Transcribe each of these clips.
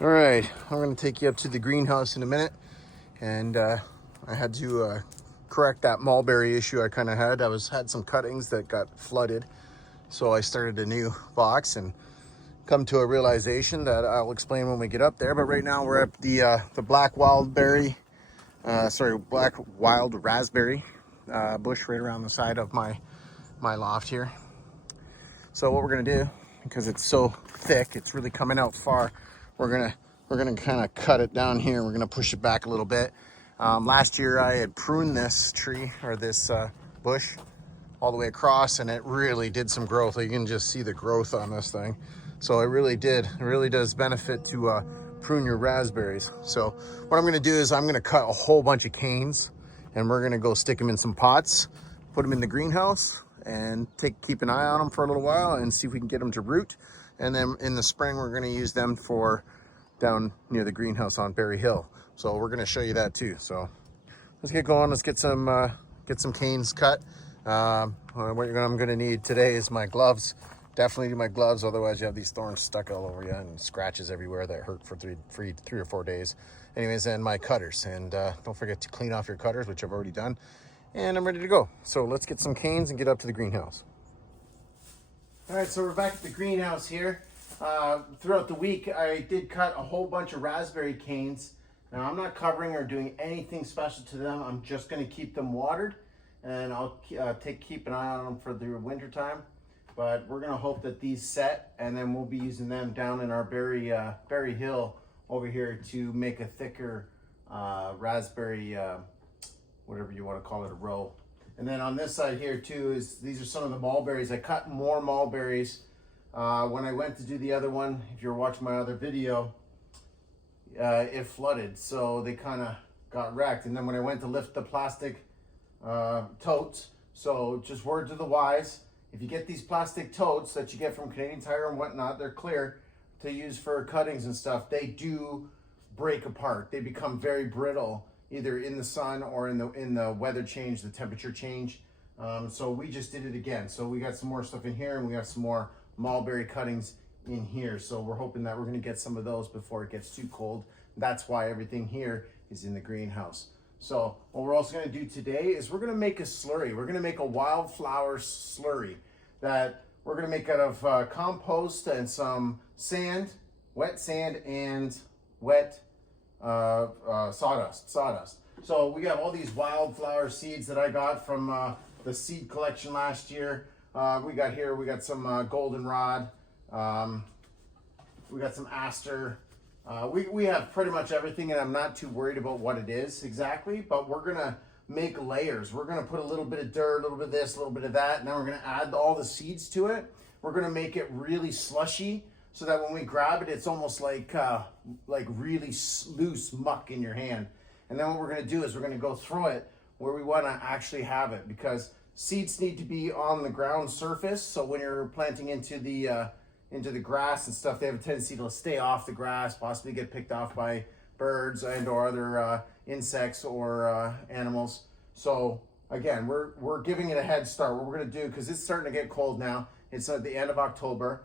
All right, I'm going to take you up to the greenhouse in a minute, and I had to correct that mulberry issue I kind of had. Had some cuttings that got flooded, so I started a new box and come to a realization that I'll explain when we get up there. But right now we're at the black wild raspberry bush right around the side of my loft here. So what we're going to do, because it's so thick, it's really coming out far, we're gonna kind of cut it down here. We're gonna push it back a little bit. Last year I had pruned this tree, or this bush, all the way across, and it really did some growth. You can just see the growth on this thing. So it really does benefit to prune your raspberries. So what I'm gonna do is I'm gonna cut a whole bunch of canes, and we're gonna go stick them in some pots, put them in the greenhouse, and keep an eye on them for a little while and see if we can get them to root. And then in the spring we're gonna use them for down near the greenhouse on Berry Hill. So we're gonna show you that too. So let's get going. Let's get some canes cut. What I'm gonna need today is my gloves. Definitely need my gloves, otherwise you have these thorns stuck all over you and scratches everywhere that hurt for three or 4 days. Anyways, and my cutters. And don't forget to clean off your cutters, which I've already done. And I'm ready to go. So let's get some canes and get up to the greenhouse. All right, so we're back at the greenhouse here. Throughout the week, I did cut a whole bunch of raspberry canes. Now, I'm not covering or doing anything special to them. I'm just going to keep them watered, and I'll keep an eye on them for the winter time. But we're going to hope that these set, and then we'll be using them down in our Berry Hill over here to make a thicker raspberry, whatever you want to call it, a row. And then on this side here too, these are some of the mulberries. I cut more mulberries when I went to do the other one. If you're watching my other video, it flooded, so they kind of got wrecked. And then when I went to lift the plastic totes, so just word to the wise, if you get these plastic totes that you get from Canadian Tire and whatnot, they're clear to use for cuttings and stuff, they do break apart. They become very brittle, either in the sun or in the weather change, the temperature change. So we just did it again. So we got some more stuff in here, and we got some more mulberry cuttings in here. So we're hoping that we're gonna get some of those before it gets too cold. That's why everything here is in the greenhouse. So what we're also gonna do today is we're gonna make a slurry. We're gonna make a wildflower slurry that we're gonna make out of compost and some sand, wet sand, and wet sawdust. So we have all these wildflower seeds that I got from the seed collection last year. We got some goldenrod. We got some aster. We have pretty much everything, and I'm not too worried about what it is exactly, but we're gonna make layers. We're gonna put a little bit of dirt, a little bit of this, a little bit of that. Now we're gonna add all the seeds to it. We're gonna make it really slushy, so that when we grab it, it's almost like really loose muck in your hand. And then what we're gonna do is we're gonna go throw it where we wanna actually have it, because seeds need to be on the ground surface. So when you're planting into the grass and stuff, they have a tendency to stay off the grass, possibly get picked off by birds and or other insects or animals. So again, we're giving it a head start. What we're gonna do, because it's starting to get cold now, it's at the end of October.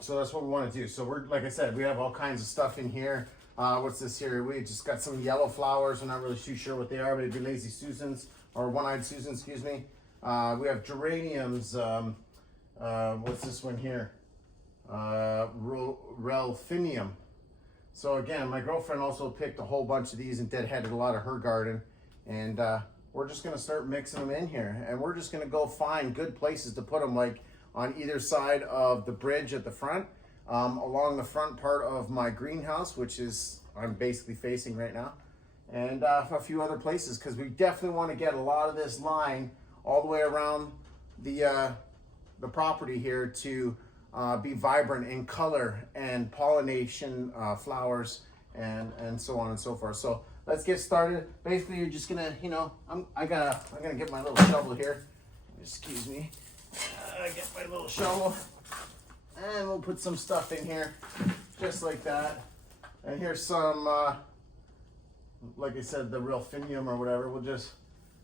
So that's what we want to do. So like I said, we have all kinds of stuff in here. What's this here? We just got some yellow flowers. I'm not really too sure what they are, but it'd be lazy Susans, or one-eyed Susan, excuse me. We have geraniums. What's this one here? Relphinium. So again, my girlfriend also picked a whole bunch of these and deadheaded a lot of her garden. And we're just gonna start mixing them in here. And we're just gonna go find good places to put them, like on either side of the bridge at the front, along the front part of my greenhouse, which is I'm basically facing right now, and a few other places, because we definitely want to get a lot of this line all the way around the property here to be vibrant in color and pollination, flowers, and so on and so forth. So let's get started. Basically, you're just gonna, I'm gonna get my little shovel here. Excuse me. Get my little shovel, and we'll put some stuff in here, just like that. And here's some, like I said, the Relphinium or whatever. We'll just,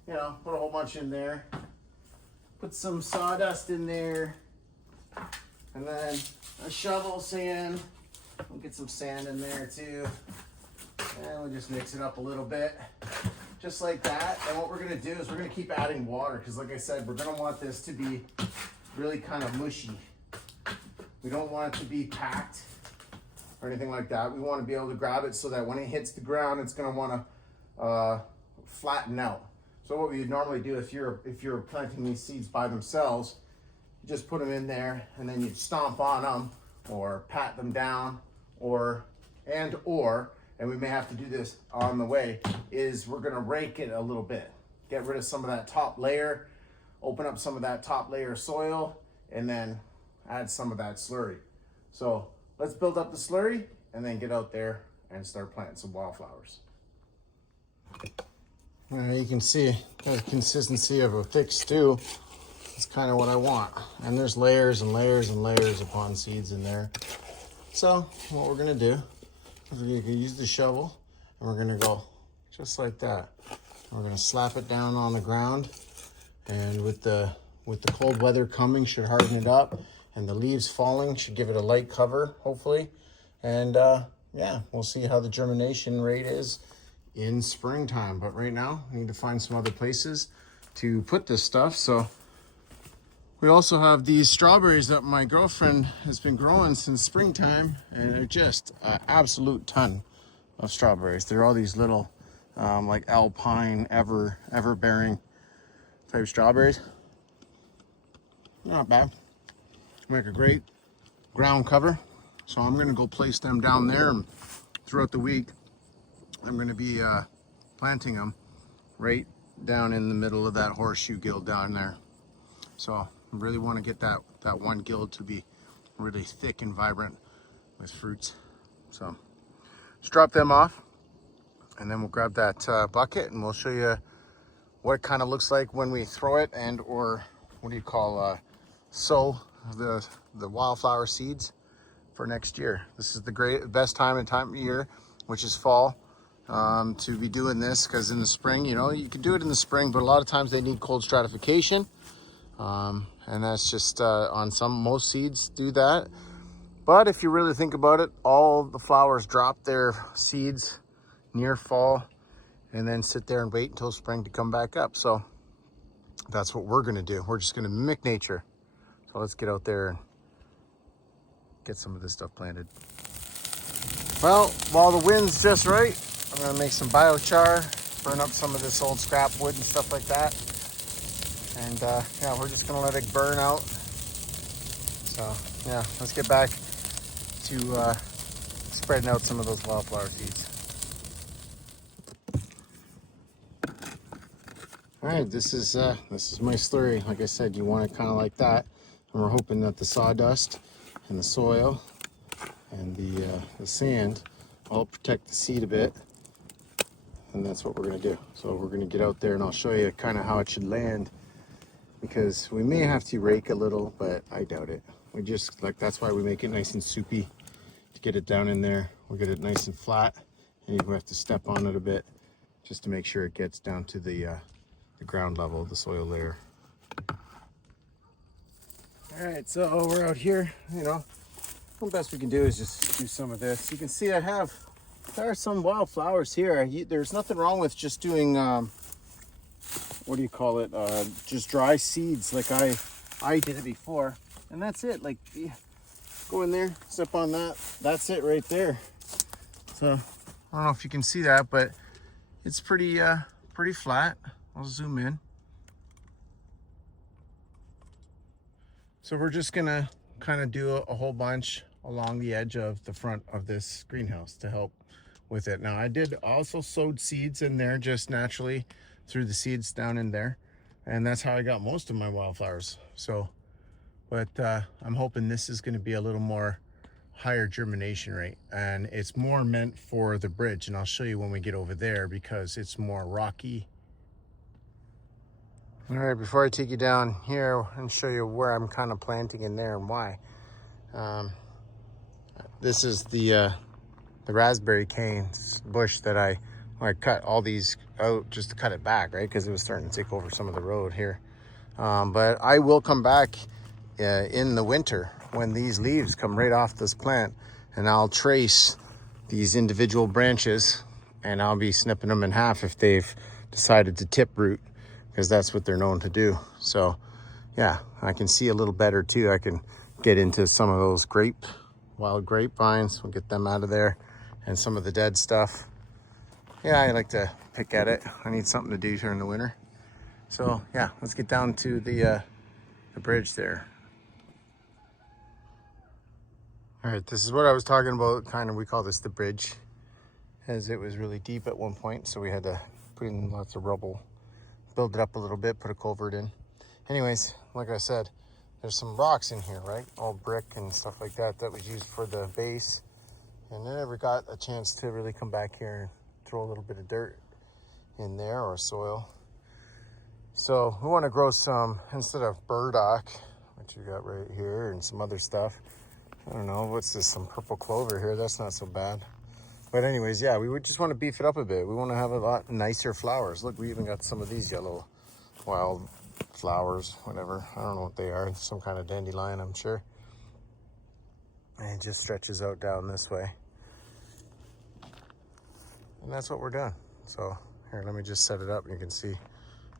put a whole bunch in there. Put some sawdust in there, and then a shovel, sand, We'll get some sand in there too. And we'll just mix it up a little bit. Just like that. And what we're gonna do is we're gonna keep adding water, because like I said, we're gonna want this to be really kind of mushy. We don't want it to be packed or anything like that. We want to be able to grab it so that when it hits the ground, it's going to want to flatten out. So what we would normally do if you're planting these seeds by themselves, you just put them in there and then you'd stomp on them or pat them down, and we may have to do this on the way, is we're going to rake it a little bit. Get rid of some of that top layer, open up some of that top layer of soil, and then add some of that slurry. So let's build up the slurry and then get out there and start planting some wildflowers. You can see the consistency of a thick stew. It's kind of what I want. And there's layers and layers and layers upon seeds in there. So what we're gonna do is we're gonna use the shovel and we're gonna go just like that. We're gonna slap it down on the ground, and with the cold weather coming should harden it up, and the leaves falling should give it a light cover, hopefully. And yeah, we'll see how the germination rate is in springtime. But right now, we need to find some other places to put this stuff. So we also have these strawberries that my girlfriend has been growing since springtime, and they're just an absolute ton of strawberries. They're all these little like alpine, ever-bearing type strawberries. Not bad. Make a great ground cover. So I'm gonna go place them down there, and throughout the week I'm gonna be planting them right down in the middle of that horseshoe guild down there. So I really want to get that one guild to be really thick and vibrant with fruits. So let's drop them off, and then we'll grab that bucket and we'll show you what it kind of looks like when we throw it, and or what do you call sow the wildflower seeds for next year. This is the best time of year, which is fall, to be doing this, because in the spring, you know, you can do it in the spring, but a lot of times they need cold stratification, and that's just most seeds do that. But if you really think about it, all the flowers drop their seeds near fall and then sit there and wait until spring to come back up. So that's what we're gonna do. We're just gonna mimic nature. So let's get out there and get some of this stuff planted. Well, while the wind's just right, I'm gonna make some biochar, burn up some of this old scrap wood and stuff like that. And yeah, we're just gonna let it burn out. So yeah, let's get back to spreading out some of those wildflower seeds. All right, this is my slurry. Like I said, you want it kind of like that. And we're hoping that the sawdust and the soil and the sand all protect the seed a bit. And that's what we're gonna do. So we're gonna get out there and I'll show you kind of how it should land, because we may have to rake a little, but I doubt it. We just, that's why we make it nice and soupy, to get it down in there. We'll get it nice and flat, and you have to step on it a bit just to make sure it gets down to the ground level, the soil layer. All right, so we're out here, you know, the best we can do is just do some of this. You can see there are some wildflowers here. There's nothing wrong with just doing, what do you call it? Just dry seeds like I did it before. And that's it, like, go in there, step on that. That's it right there. So I don't know if you can see that, but it's pretty flat. I'll zoom in. So we're just gonna kind of do a whole bunch along the edge of the front of this greenhouse to help with it. Now I did also sowed seeds in there just naturally through the seeds down in there, and that's how I got most of my wildflowers. So, but I'm hoping this is going to be a little more higher germination rate, and it's more meant for the bridge, and I'll show you when we get over there because it's more rocky. All right, before I take you down here and show you where I'm kind of planting in there and why. This is the raspberry cane bush that I cut all these out just to cut it back, right? Because it was starting to take over some of the road here. But I will come back in the winter when these leaves come right off this plant, and I'll trace these individual branches, and I'll be snipping them in half if they've decided to tip root, because that's what they're known to do. So yeah, I can see a little better too. I can get into some of those wild grapevines. We'll get them out of there, and some of the dead stuff. Yeah, I like to pick at it. I need something to do during the winter. So yeah, let's get down to the bridge there. All right, this is what I was talking about. Kind of, we call this the bridge, as it was really deep at one point, so we had to put in lots of rubble, build it up a little bit, put a culvert in. Anyways, like I said, there's some rocks in here, right? All brick and stuff like that that was used for the base. And I never got a chance to really come back here and throw a little bit of dirt in there, or soil. So we want to grow some, instead of burdock, which you got right here, and some other stuff. I don't know, what's this, some purple clover here? That's not so bad. But anyways, yeah, we would just want to beef it up a bit. We want to have a lot nicer flowers. Look, we even got some of these yellow wild flowers, whatever. I don't know what they are. Some kind of dandelion, I'm sure. And it just stretches out down this way. And that's what we're doing. So here, let me just set it up and you can see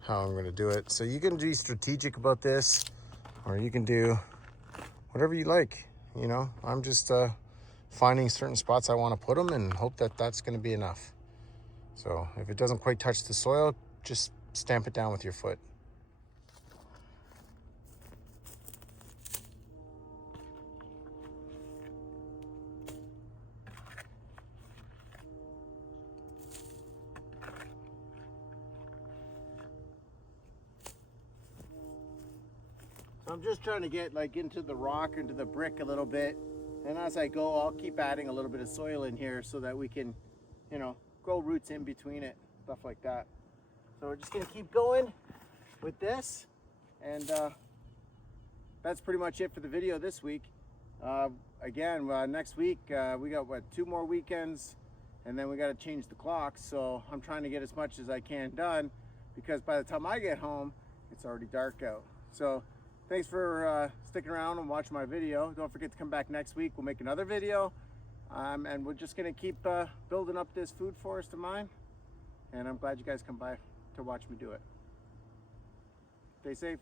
how I'm going to do it. So you can be strategic about this, or you can do whatever you like. You know, I'm just finding certain spots I want to put them and hope that that's going to be enough. So if it doesn't quite touch the soil, just stamp it down with your foot. So I'm just trying to get like into the rock, into the brick a little bit. And as I go, I'll keep adding a little bit of soil in here so that we can, you know, grow roots in between it, stuff like that. So we're just gonna keep going with this. And that's pretty much it for the video this week. Again, next week, we got what, 2 more weekends, and then we got to change the clock. So I'm trying to get as much as I can done, because by the time I get home, it's already dark out. So thanks for sticking around and watching my video. Don't forget to come back next week. We'll make another video, and we're just gonna keep building up this food forest of mine. And I'm glad you guys come by to watch me do it. Stay safe.